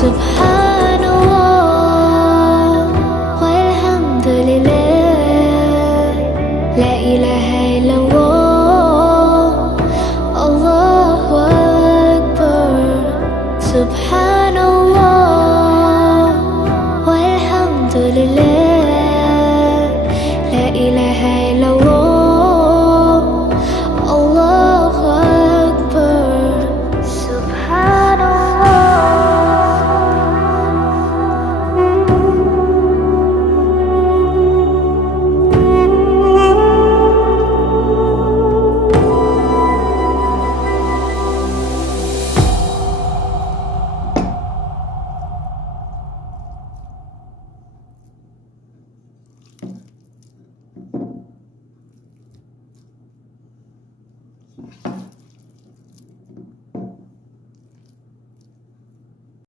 سبحان الله والحمد لله لا إله إلا الله الله أكبر سبحان الله